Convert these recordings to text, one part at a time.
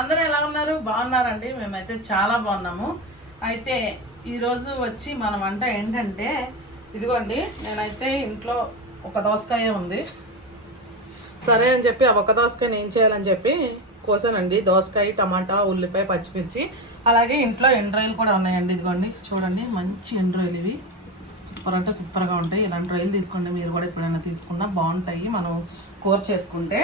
అందరూ ఎలా ఉన్నారు? బాగున్నారండి. మేమైతే చాలా బాగున్నాము. అయితే ఈరోజు వచ్చి మన వంట ఏంటంటే ఇదిగోండి నేనైతే ఇంట్లో ఒక దోసకాయ ఉంది. సరే అని చెప్పి ఆ ఒక్క దోసకాయని ఏం చేయాలని చెప్పి కోసానండి. దోసకాయ టమాటా ఉల్లిపాయ పచ్చిమిర్చి అలాగే ఇంట్లో ఎండ్రాయిలు కూడా ఉన్నాయండి. ఇదిగోండి చూడండి మంచి ఎండ్రాయిలు ఇవి. సూపర్ అంటే సూపర్గా ఉంటాయి. ఇలాంటి రొయ్యలు తీసుకోండి. మీరు కూడా ఎప్పుడైనా తీసుకున్నా బాగుంటాయి. మనం కూర చేసుకుంటే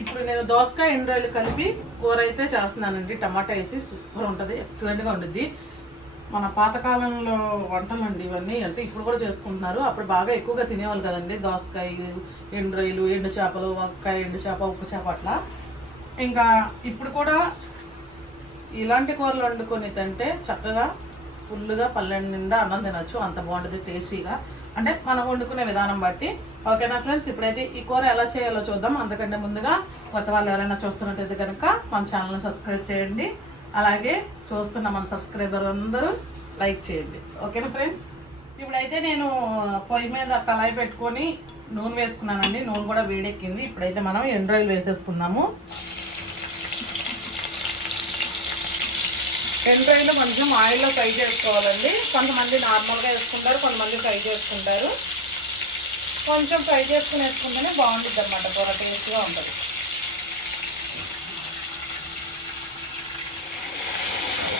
ఇప్పుడు నేను దోసకాయ ఎండ్రాయిలు కలిపి కూర అయితే చేస్తున్నానండి. టమాటా వేసి సూపర్ ఉంటుంది ఎక్సలెంట్గా ఉంటుంది మన పాతకాలంలో వంటలు అండి ఇవన్నీ అంటే ఇప్పుడు కూడా చేసుకుంటున్నారు. అప్పుడు బాగా ఎక్కువగా తినేవాళ్ళు కదండి దోసకాయ ఎండ్రాయిలు ఎండు చేపలు వంకాయ ఎండు చేప ఉప్పు చేప అట్లా. ఇంకా ఇప్పుడు కూడా ఇలాంటి కూరలు వండుకొని తింటే చక్కగా ఫుల్గా పల్లెండు నిండా అన్నం తినచ్చు అంత బాగుంటుంది టేస్టీగా. అంటే మనం వండుకునే విధానం బట్టి ఓకేనా ఫ్రెండ్స్ ఇప్పుడైతే ఈ కూర ఎలా చేయాలో చూద్దాం. అంతకంటే ముందుగా కొత్త వాళ్ళు ఎవరైనా చూస్తున్నట్టయితే కనుక మన ఛానల్ని సబ్స్క్రైబ్ చేయండి. అలాగే చూస్తున్న మన సబ్స్క్రైబర్ అందరూ లైక్ చేయండి. ఓకేనా ఫ్రెండ్స్ ఇప్పుడైతే నేను పొయ్యి మీద కళాయి పెట్టుకొని నూనె వేసుకున్నానండి. నూనె కూడా వేడెక్కింది. ఇప్పుడైతే మనం ఎండ్రాయిల్ వేసేసుకుందాము. ఎండ్రాయిలు కొంచెం ఆయిల్లో ఫ్రై చేసుకోవాలండి. కొంతమంది నార్మల్గా వేసుకుంటారు కొంతమంది ఫ్రై చేసుకుంటారు. కొంచెం ఫ్రై చేసుకుని వేసుకుంటేనే బాగుంటుంది అనమాట కూర టేస్ట్గా ఉంటుంది.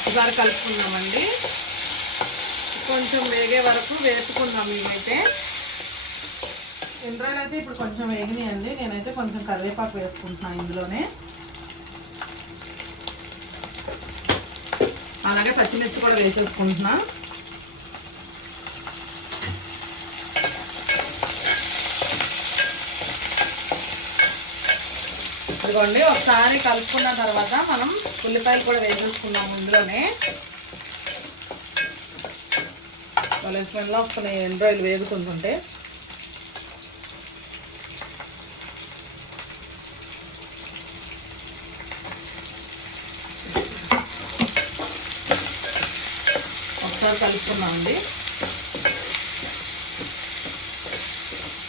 ఒకసారి కలుపుకుందామండి. కొంచెం వేగే వరకు వేసుకుందాం ఇవైతే. ఎండ్రాయిలు అయితే ఇప్పుడు కొంచెం వేగినాయండి. నేనైతే కొంచెం కరివేపాకు వేసుకుంటున్నాను ఇందులోనే. అలాగే పచ్చిమిర్చి కూడా వేసేసుకుంటున్నా. ఇదిగోండి ఒకసారి కలుపుకున్న తర్వాత మనం ఉల్లిపాయలు కూడా వేసేసుకున్నాం ఇందులోనే. వాళ్ళ స్మెల్ వస్తున్నాయి ఎండ్రాయిలు వేగుతుంటుంటే. ఒకసారి కలుపుకున్నామండి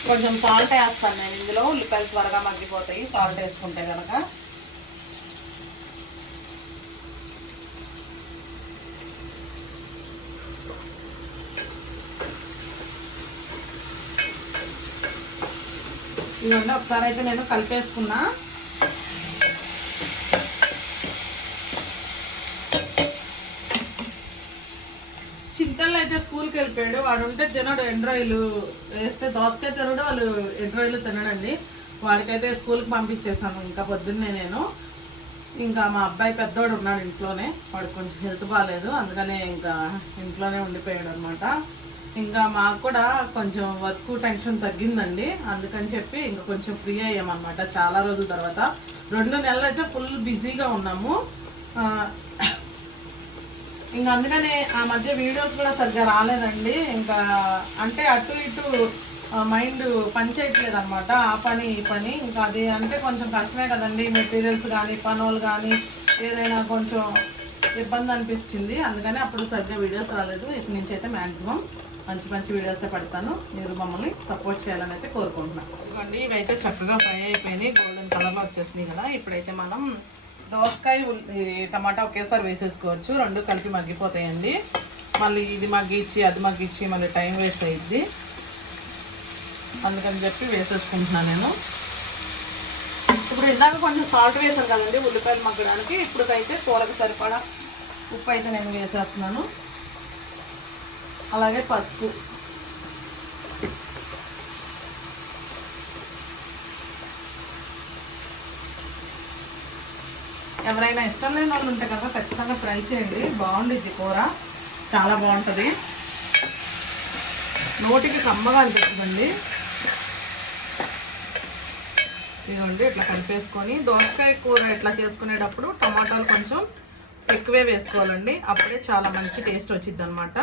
కొంచెం సాల్ట్ వేస్తాను నేను. ఇందులో ఉల్లిపాయలు త్వరగా మగ్గిపోతాయి. సాల్ట్ వేసుకుంటే కనుక ఇవన్నీ ఒకసారి అయితే నేను కలిపేసుకున్నా. చింతల్లో అయితే స్కూల్కి వెళ్ళిపోయాడు. వాడు ఉంటే తినడు. ఎండ్రాయిలు వేస్తే దోసకాయ తినడు వాళ్ళు ఎండ్రాయిలు తినడండి. వాడికైతే స్కూల్కి పంపించేసాను ఇంకా పొద్దున్నే నేను. ఇంకా మా అబ్బాయి పెద్దవాడు ఉన్నాడు ఇంట్లోనే. వాడు కొంచెం హెల్త్ బాగాలేదు అందుకనే ఇంకా ఇంట్లోనే ఉండిపోయాడు అనమాట ఇంకా మాకు కూడా కొంచెం వర్క్ టెన్షన్ తగ్గిందండి. అందుకని చెప్పి ఇంకా కొంచెం ఫ్రీ అయ్యామన్నమాట చాలా రోజుల తర్వాత. రెండు నెలలు అయితే ఫుల్ బిజీగా ఉన్నాము. ఇంకా అందుకనే ఆ మధ్య వీడియోస్ కూడా సరిగ్గా రాలేదండి. ఇంకా అంటే అటు ఇటు మైండ్ పని చేయట్లేదు అనమాట ఆ పని ఈ పని. ఇంకా అది అంటే కొంచెం కష్టమే కదండి. మెటీరియల్స్ కానీ పనులు కానీ ఏదైనా కొంచెం ఇబ్బంది అనిపించింది అందుకని అప్పుడు సరిగ్గా వీడియోస్ రాలేదు. ఇప్పటి నుంచి అయితే మ్యాక్సిమం మంచి మంచి వీడియోసే పెడతాను. మీరు మమ్మల్ని సపోర్ట్ చేయాలని అయితే కోరుకుంటున్నాను ఇవ్వండి ఇవైతే చక్కగా ఫ్రై అయిపోయినాయి. గోల్డెన్ కలర్లో వచ్చేసినాయి కదా. ఇప్పుడైతే మనం దోసకాయ టమాటా ఒకేసారి వేసేసుకోవచ్చు. రెండు కలిపి మగ్గిపోతాయండి. మళ్ళీ ఇది మగ్గిచ్చి అది మగ్గిచ్చి మళ్ళీ టైం వేస్ట్ అయ్యిద్ది అందుకని చెప్పి వేసేసుకుంటున్నాను నేను. ఇప్పుడు ఇందాక కొంచెం సాల్ట్ వేసాను కదండి ఉల్లిపాయలు మగ్గడానికి. ఇప్పుడుకైతే కూరకు సరిపడా ఉప్పు అయితే నేను వేసేస్తున్నాను. అలాగే పసుపు. ఎవరైనా ఇష్టం లేని వాళ్ళు ఉంటే కదా ఖచ్చితంగా ఫ్రై చేయండి. బాగుండిద్ది కూర. చాలా బాగుంటుంది. నోటికి కమ్మగా అనిపిస్తుందండి. ఇదిగోండి ఇట్లా కలిపేసుకొని దోసకాయ కూర ఇట్లా చేసుకునేటప్పుడు టమాటాలు కొంచెం ఎక్కువే వేసుకోవాలండి. అప్పుడే చాలా మంచి టేస్ట్ వచ్చింది అనమాట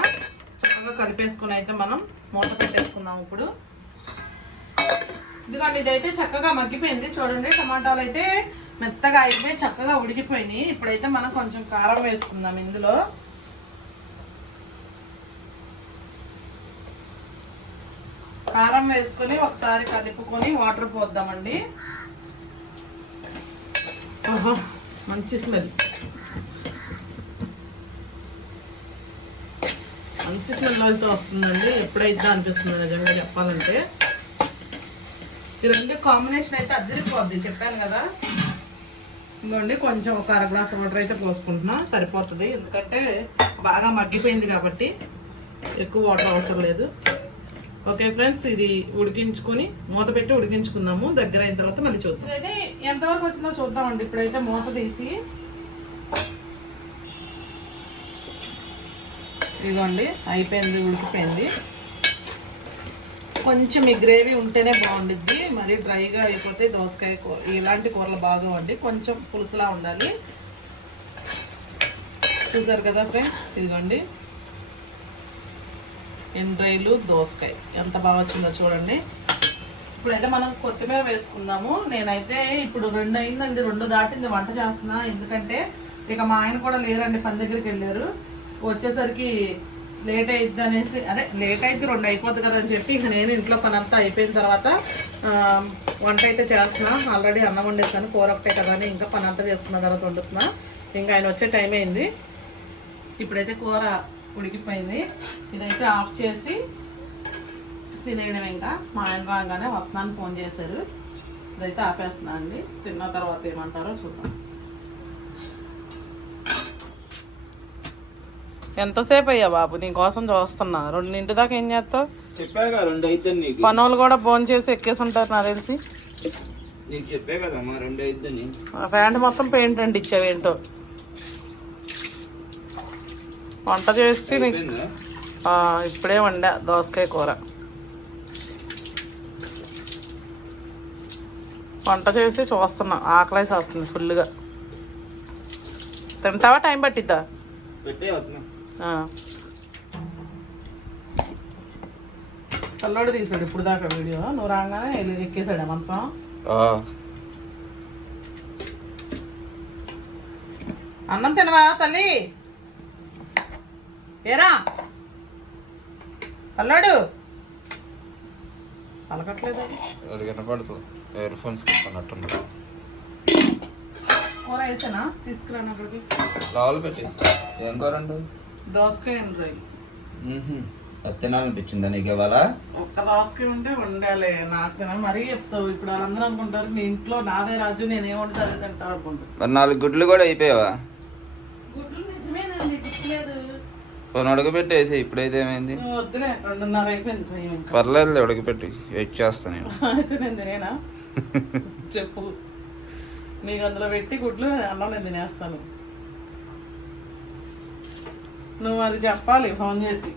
చక్కగా కలిపేసుకుని అయితే మనం మూత పెట్టేసుకుందాం ఇప్పుడు. ఇదిగోండి ఇదైతే చక్కగా మగ్గిపోయింది. చూడండి టమాటాలు అయితే మెత్తగా అయిపోయి చక్కగా ఉడికిపోయినాయి. ఇప్పుడైతే మనం కొంచెం కారం వేసుకుందాం ఇందులో. కారం వేసుకొని ఒకసారి కలుపుకొని వాటర్ పోద్దామండి. ఓహో మంచి స్మెల్. మంచి స్మెల్ అయితే వస్తుందండి. ఎప్పుడైతే అనిపిస్తుంది నిజంగా చెప్పాలంటే. ఈ రెండు కాంబినేషన్ అయితే అద్దరిపోద్ది చెప్పాను కదా. ఇంకోండి కొంచెం ఒక అర గ్లాస్ వాటర్ అయితే పోసుకుంటున్నా. సరిపోతుంది. ఎందుకంటే బాగా మగ్గిపోయింది కాబట్టి ఎక్కువ వాటర్ అవసరం లేదు. ఓకే ఫ్రెండ్స్ ఇది ఉడికించుకొని మూత పెట్టి ఉడికించుకుందాము. దగ్గర అయిన తర్వాత మళ్ళీ చూద్దాం. అయితే ఎంతవరకు వచ్చిందో చూద్దామండి. ఇప్పుడైతే మూత తీసి ఇదిగోండి అయిపోయింది ఉడికిపోయింది. కొంచెం ఈ గ్రేవీ ఉంటేనే బాగుండిద్ది. మరి డ్రైగా అయిపోతే దోసకాయ కూర ఇలాంటి కూరలు బాగోవండి. కొంచెం పులుసులా ఉండాలి. చూసారు కదా ఫ్రెండ్స్? ఇదిగోండి. ఎండ్రైలు దోసకాయ. ఎంత బాగా వచ్చిందో చూడండి. ఇప్పుడైతే మనం కొత్తిమీర వేసుకుందాము. నేనైతే ఇప్పుడు రెండు అయిందండి. రెండు దాటింది. వంట చేస్తున్నా. ఎందుకంటే ఇక మా ఆయన కూడా లేరండి పని దగ్గరికి వెళ్ళారు. వచ్చేసరికి లేట్ అయిద్ది అనేసి అదే లేట్ అయితే రెండు అయిపోద్ది కదా అని చెప్పి ఇంక నేను ఇంట్లో పని అంతా అయిపోయిన తర్వాత వంట అయితే చేస్తున్నా. ఆల్రెడీ అన్నం వండేసాను కూర ఒకటే కదా అని ఇంకా పని అంతా చేసుకున్న తర్వాత వండుతున్నా. ఇంకా ఆయన వచ్చే టైం అయింది. ఇప్పుడైతే కూర ఉడికిపోయింది. ఇదైతే ఆఫ్ చేసి తినేయడం ఇంకా. మా ఆయన రాగానే వస్తున్నాను ఫోన్ చేశారు. ఇదైతే ఆపేస్తున్నా అండి. తిన్న తర్వాత ఏమంటారో చూద్దాం. ఎంతసేపు అయ్యా బాబు? నీ కోసం చూస్తున్నా. రెండింటి దాకా ఏం చేస్తావు? చెప్పాగా రెండు అయితే నీకు. పనులు కూడా ఫోన్ చేసి ఎక్కేసి ఉంటారు నాకు తెలిసి. నీకు చెప్పే కదమ్మా రెండు అయిద్దని ఆ ప్యాంట్ మొత్తం పెయింట్ అండి ఇచ్చావు ఏంటో. వంట చేసి నీకు ఇప్పుడే వండా దోసకాయ కూర. వంట చేసి చూస్తున్నా ఆకలేసి వస్తుంది ఫుల్గా తింటావా? టైం పట్టిద్దా? పెట్టే చల్లోడు తీసాడు ఇప్పుడు దాకా వీడియో. నువ్వు రాగానే వెళ్ళి ఎక్కేసాడా మంచం? అన్నం తినవా తల్లి? ఏరా? తల్లాడు పలకట్లేదు. వినపడుతుంది ఇయర్ ఫోన్స్ పెట్టుకున్నట్టు కూర వేసానా? తీసుకురాను అక్కడికి. లోపల పెట్టి ఏం కూరండు దోసకాయ రొయ్యి అది తినాలనిపించిందా నీకు ఇవాళ? ఒక్క దోసకాయ ఉంటే ఉండాలి నాకు మరీ చెప్తావు. ఇప్పుడు వాళ్ళందరూ అనుకుంటారు మీ ఇంట్లో నాదే రాజు నేనేం వండితే అదే తింటారు అనుకుంటారు. మరి నాలుగు గుడ్లు కూడా అయిపోయావా? గుడ్లు నిజమేనండి గుర్తులేదు. కొన్ని ఉడకబెట్టేసి ఇప్పుడైతే ఏమైంది? వద్దులే రెండున్నర అయిపోయింది పర్లేదు ఉడకబెట్టి వెయిట్ చేస్తాను నేను. అయితే నేను తినేనా? చెప్పు. నీకు అందులో పెట్టి గుడ్లు అన్నం నేను తినేస్తాను. నువ్వు అది చెప్పాలి ఫోన్ చేసి.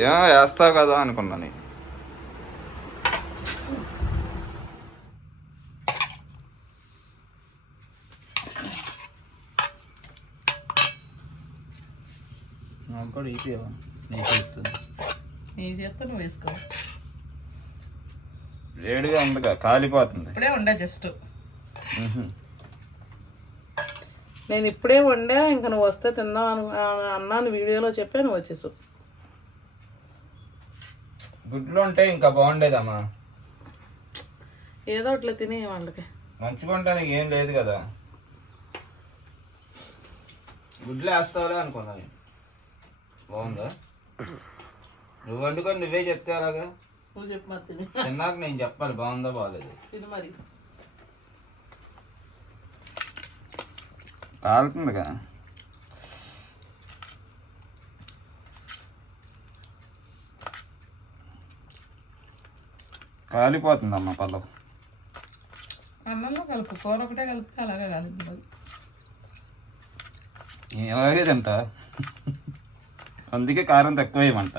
ఏమో వేస్తావు కదా అనుకున్నాను నాకు కూడా అయిపోయావా నీకు చెప్తుంది నీ చేస్తే నువ్వు వేసుకో. వేడిగా ఉండగా కాలిపోతుంది. ఇప్పుడే ఉండే జస్ట్. నేను ఇప్పుడే వండా ఇంకా నువ్వు వస్తే తిందాం అను అన్నాను వీడియోలో చెప్పే నువ్వు వచ్చేసావు. గుడ్లు ఉంటే ఇంకా బాగుండేదమ్మా. ఏదో అట్లా తినే వాళ్ళకి. మంచిగా ఉండడానికి ఏం లేదు కదా. గుడ్లు వేస్తావులే అనుకున్నా నేను. బాగుందా? నువ్వు వండుకొని నువ్వే చెప్తే అలాగా నువ్వు చెప్పు మరి తిని. తిన్నాక నేను చెప్పాలి బాగుందా బాగాలేదు? తిని మరి. కాలుతుందిగా కాలిపోతుందమ్మా పల్లవ్ అన్నంలో కలుపు కూర ఒకటే కలిపితే అలాగే కలిపి మరి. ఇలాగే తింటా. అందుకే కారం తక్కువ వేయమంట.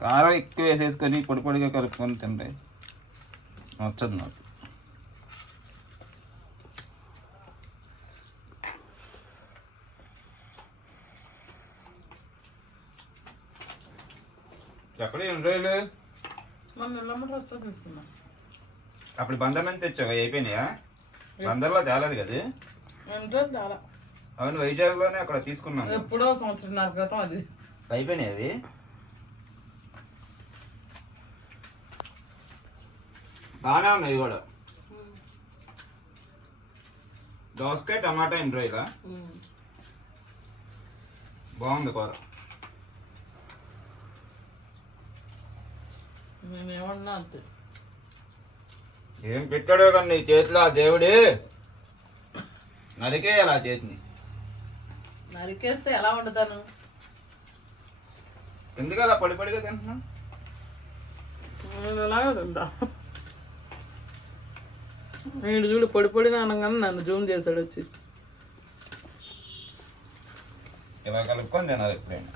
కారం ఎక్కువ వేసేసుకొని పొడి పొడిగా కలుపుకొని తింటే నచ్చదు నాకు. ఎక్కడ తీసుకున్నాం. అప్పుడు బందర్ తెచ్చావు? అయిపోయినాయా? బందర్లో తేలేదు కదా ఎంతో అవును వైజాగ్లోనే అక్కడ తీసుకున్నాను. ఎప్పుడో సంవత్సరంన్నర క్రితం అది. అయిపోయినాయి అవి? బాగానే ఉన్నాయి కూడా. దోసకాయ టమాటా ఇండ్రో ఇలా బాగుంది కూర. మేమేమన్నా అంతే ఏం పెట్టాడో కానీ నీ చేతిలో ఆ దేవుడి? నరికేయాలి ఆ చేతిని. నరికేస్తే ఎలా వండుతాను? ఎందుకు అలా పడి పడిగా తింటున్నా నేను ఎలాగో తింటా. వీడు చూడు పొడి పొడిగా అనగానే నన్ను జూమ్ చేశాడు వచ్చి. ఇలా కలుపుకొని తినాలి ఎప్పుడైనా.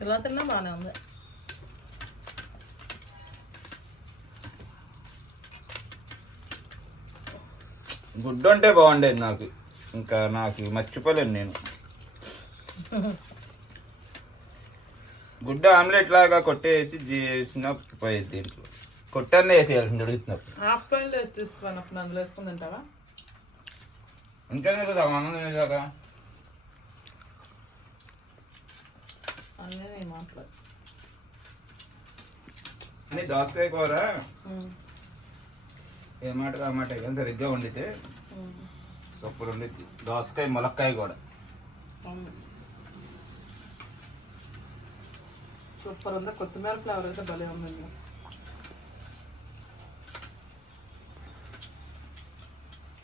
ఇలా తిన్నా బాగానే ఉంది గుడ్డు అంటే బాగుండేది నాకు ఇంకా నాకు మర్చిపోలేను నేను గుడ్డు ఆమ్లెట్ లాగా కొట్టేసి చేసిన పోయేది దీంట్లో కొట్టన్న వేసేయాల్సింది ఉడుగుతున్నప్పుడు హాఫ్ బాయిల్ వేసి తీసుకుని అప్పుడు అందులో వేసుకుని తింటావా ఇంకేనే కదా అన్నీ నేను మాట్లాడు అని దోసకాయ కూర? ఏ మాట ఆ మాట కానీ సరిగ్గా వండితే సూపర్ ఉండిద్ది. దోసకాయ ములక్కాయ కూడా సూపర్ ఉంది. కొత్తిమీర ఫ్లేవర్ అయితే భలే ఉందండి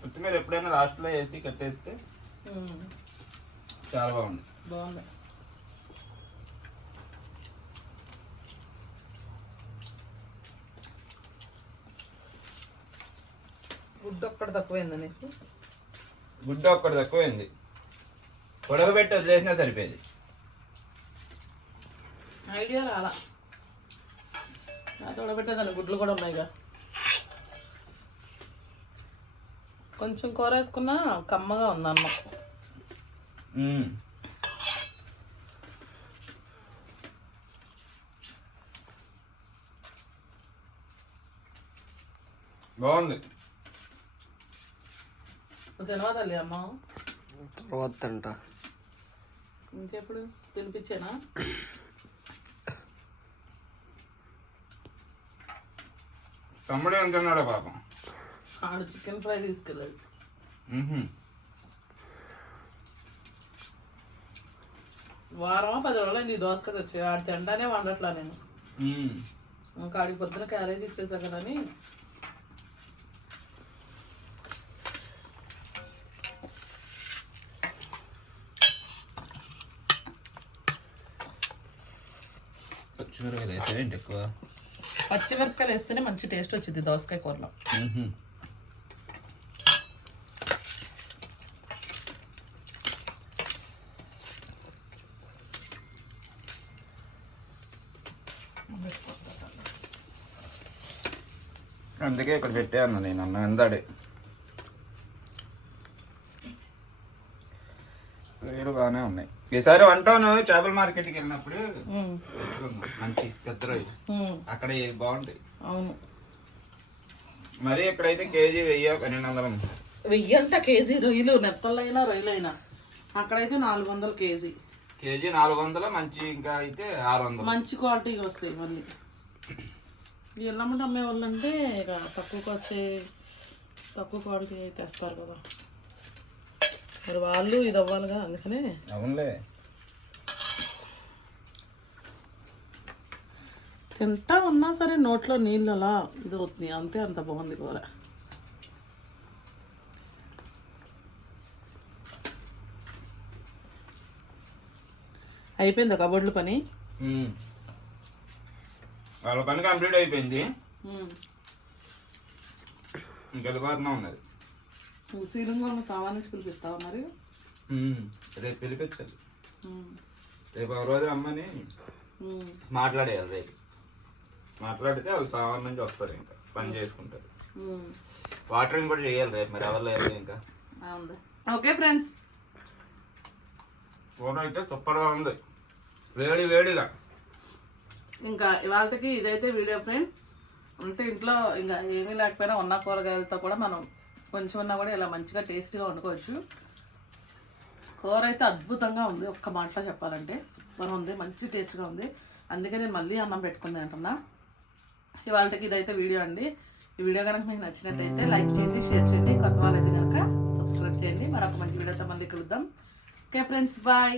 కొత్తిమీర ఎప్పుడైనా లాస్ట్లో వేసి కట్టేస్తే చాలా బాగుంది. బాగుంది. గుడ్డు ఒక్కడ తక్కువైందా నీకు? గుడ్డు ఒక్కటి తక్కువైంది. ఉడకబెట్టి వదిలేసినా సరిపోయేది. ఐడియా రాలా. నాతో ఉడబెట్టేదాన్ని గుడ్లు కూడా ఉన్నాయిగా. కొంచెం కూర వేసుకున్నా కమ్మగా ఉంది అన్నం మ్మ్. బాగుంది. నువ్వు తినవా తల్లి అమ్మ? తర్వాత తింటా ఇంకెప్పుడు? తినిపించేనా? తమ్ముడు ఏం తిన్నాడో పాపం? ఆడు చికెన్ ఫ్రై తీసుకెళ్ళాడు. వారమా పది రోజులైంది ఈ దోసకాయ వచ్చి ఆడు తింటానే వండట్లా నేను. ఇంకా ఆడికి పొద్దున క్యారేజ్ ఇచ్చేసా కదని పచ్చిమిరపకాయలు వేసావేంటి ఎక్కువ? పచ్చిమిరపకాయలు వేస్తేనే మంచి టేస్ట్ వచ్చింది దోసకాయ కూరలో. అందుకే ఇక్కడ పెట్టాను నేను అన్న ఎందాడే వేరు బాగానే ఉన్నాయి. ఈసారి వంటాను చేపల మార్కెట్కి వెళ్ళినప్పుడు. మంచి పెద్ద అక్కడ బాగుంటాయి. అవును. మరి ఇక్కడైతే కేజీ వెయ్యి పన్నెండు వందలు. వెయ్యి అంట కేజీ రొయ్యలు నెత్తలైనా రొయ్యలైనా. అక్కడైతే నాలుగు వందలు కేజీ. కేజీ నాలుగు వందలు మంచి ఇంకా అయితే ఆరు వందలు. మంచి క్వాలిటీ వస్తాయి మళ్ళీ. ఎల్లమ్మట అమ్మే వాళ్ళు అంటే ఇక తక్కువకి వచ్చే తక్కువ క్వాలిటీ అయితే తెస్తారు కదా. మరి వాళ్ళు ఇది అవ్వాలిగా అందుకనే. అవునులే. తింటా ఉన్నా సరే నోట్లో నీళ్ళు అలా ఇది అవుతుంది. అంతే అంత బాగుంది కూర. అయిపోయింది కబోర్డ్ల పని. వాళ్ళ పని కంప్లీట్ అయిపోయింది. ఇంకా వెళ్ళిపోతున్నా ఉన్నది వాళ్ళని సామాన్ నుంచి పిలిపిస్తావా మరి. రేపు పిలిపించాలి. రేపు ఒక రోజు అమ్మని. మాట్లాడేయాలి రేపు. మాట్లాడితే వాళ్ళు సామాన్ నుంచి వస్తారు ఇంకా పని చేసుకుంటారు. వాటరింగ్ కూడా చేయాలి రేపు మరి ఎవరు లేదు ఇంకా. Okay friends. ఫోటో అయితే సూపర్గా ఉంది. వేడి వేడిగా. ఇంకా ఇవాళకి ఇదైతే వీడియో ఫ్రెండ్స్. అంటే ఇంట్లో ఇంకా ఏమీ లేకపోయినా ఉన్న కూరగాయలతో కూడా మనం కొంచెం ఉన్నా కూడా ఇలా మంచిగా టేస్టీగా వండుకోవచ్చు. కూర అయితే అద్భుతంగా ఉంది ఒక్క మాటలో చెప్పాలంటే. సూపర్ ఉంది మంచి టేస్ట్గా ఉంది. అందుకే నేను మళ్ళీ అన్నం పెట్టుకుంది అంటున్నా. ఇవాళకి ఇదైతే వీడియో అండి. ఈ వీడియో కనుక మీకు నచ్చినట్టయితే లైక్ చేయండి షేర్ చేయండి. కొత్త వాళ్ళైతే కనుక సబ్స్క్రైబ్ చేయండి. మరొక మంచి వీడియోతో మళ్ళీ కలుద్దాం. Okay friends bye.